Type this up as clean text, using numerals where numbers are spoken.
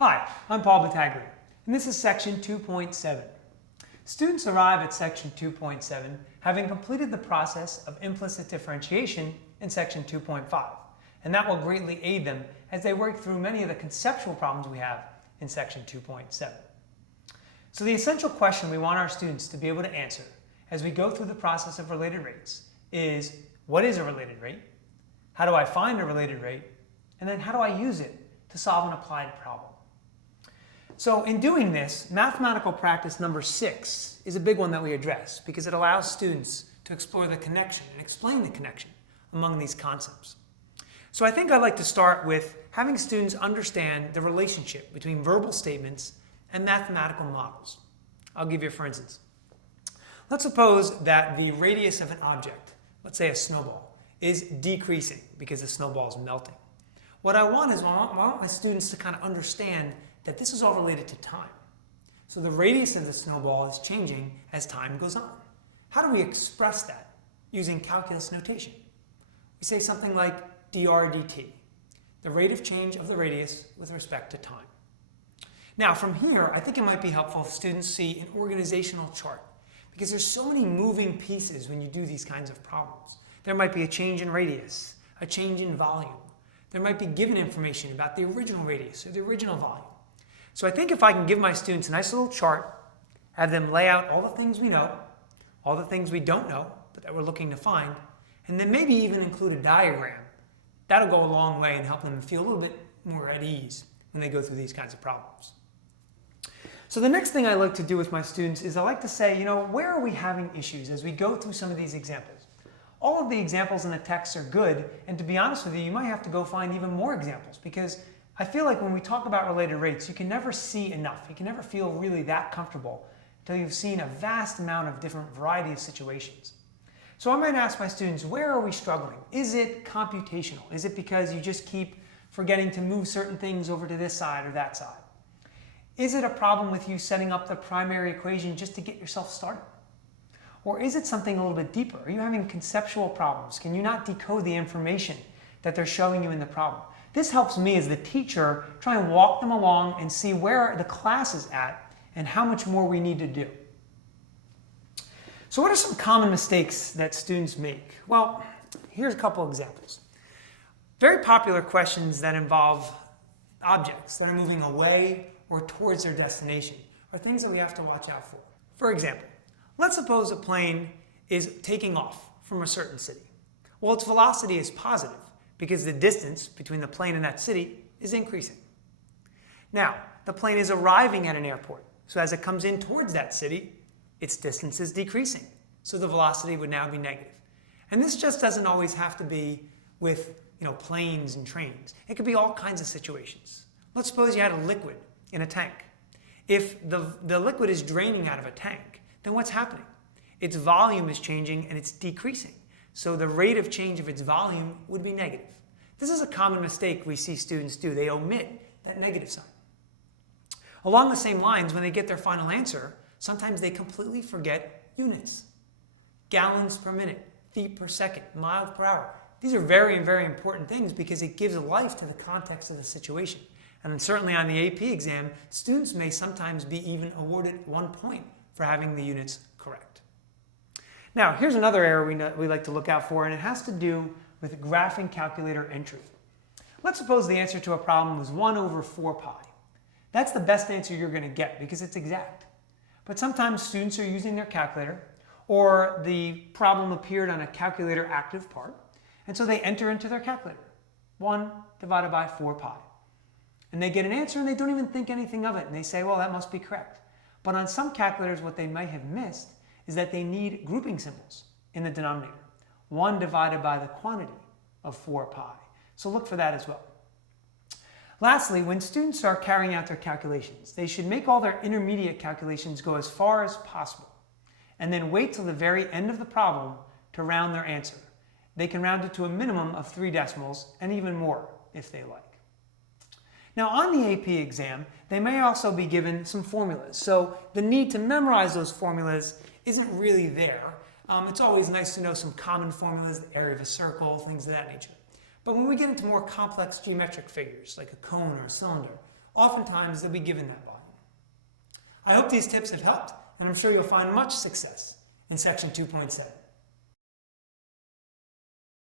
Hi, I'm Paul Battaglia, and this is Section 2.7. Students arrive at Section 2.7 having completed the process of implicit differentiation in Section 2.5, and that will greatly aid them as they work through many of the conceptual problems we have in Section 2.7. So the essential question we want our students to be able to answer as we go through the process of related rates is, what is a related rate? How do I find a related rate? And then how do I use it to solve an applied problem? So in doing this, mathematical practice number 6 is a big one that we address because it allows students to explore the connection and explain the connection among these concepts. So I think I'd like to start with having students understand the relationship between verbal statements and mathematical models. I'll give you for instance. Let's suppose that the radius of an object, let's say a snowball, is decreasing because the snowball is melting. What I want is I want my students to kind of understand that this is all related to time. So the radius of the snowball is changing as time goes on. How do we express that using calculus notation? We say something like dr dt, the rate of change of the radius with respect to time. Now from here, I think it might be helpful if students see an organizational chart because there's so many moving pieces when you do these kinds of problems. There might be a change in radius, a change in volume. There might be given information about the original radius or the original volume. So I think if I can give my students a nice little chart, have them lay out all the things we know, all the things we don't know, but that we're looking to find, and then maybe even include a diagram, that'll go a long way and help them feel a little bit more at ease when they go through these kinds of problems. So the next thing I like to do with my students is I like to say, where are we having issues as we go through some of these examples? All of the examples in the text are good, and to be honest with you, you might have to go find even more examples because I feel like when we talk about related rates, you can never see enough. You can never feel really that comfortable until you've seen a vast amount of different variety of situations. So I might ask my students, where are we struggling? Is it computational? Is it because you just keep forgetting to move certain things over to this side or that side? Is it a problem with you setting up the primary equation just to get yourself started? Or is it something a little bit deeper? Are you having conceptual problems? Can you not decode the information that they're showing you in the problem? This helps me as the teacher try and walk them along and see where the class is at and how much more we need to do. So what are some common mistakes that students make? Well, here's a couple examples. Very popular questions that involve objects that are moving away or towards their destination are things that we have to watch out for. For example, let's suppose a plane is taking off from a certain city. Well, its velocity is positive because the distance between the plane and that city is increasing. Now, the plane is arriving at an airport. So as it comes in towards that city, its distance is decreasing. So the velocity would now be negative. And this just doesn't always have to be with planes and trains. It could be all kinds of situations. Let's suppose you had a liquid in a tank. If the liquid is draining out of a tank, then what's happening? Its volume is changing and it's decreasing. So the rate of change of its volume would be negative. This is a common mistake we see students do. They omit that negative sign. Along the same lines, when they get their final answer, sometimes they completely forget units. Gallons per minute, feet per second, miles per hour. These are very, very important things because it gives life to the context of the situation. And certainly on the AP exam, students may sometimes be even awarded 1 point for having the units correct. Now, here's another error we like to look out for, and it has to do with graphing calculator entry. Let's suppose the answer to a problem was 1 over 4 pi. That's the best answer you're going to get because it's exact. But sometimes students are using their calculator, or the problem appeared on a calculator active part, and so they enter into their calculator, 1 divided by 4 pi. And they get an answer and they don't even think anything of it, and they say, well, that must be correct. But on some calculators, what they might have missed is that they need grouping symbols in the denominator. 1 divided by the quantity of 4 pi. So look for that as well. Lastly, when students are carrying out their calculations, they should make all their intermediate calculations go as far as possible, and then wait till the very end of the problem to round their answer. They can round it to a minimum of 3 decimals, and even more if they like. Now on the AP exam, they may also be given some formulas. So the need to memorize those formulas isn't really there. It's always nice to know some common formulas, the area of a circle, things of that nature. But when we get into more complex geometric figures, like a cone or a cylinder, oftentimes they'll be given that volume. I hope these tips have helped, and I'm sure you'll find much success in section 2.7.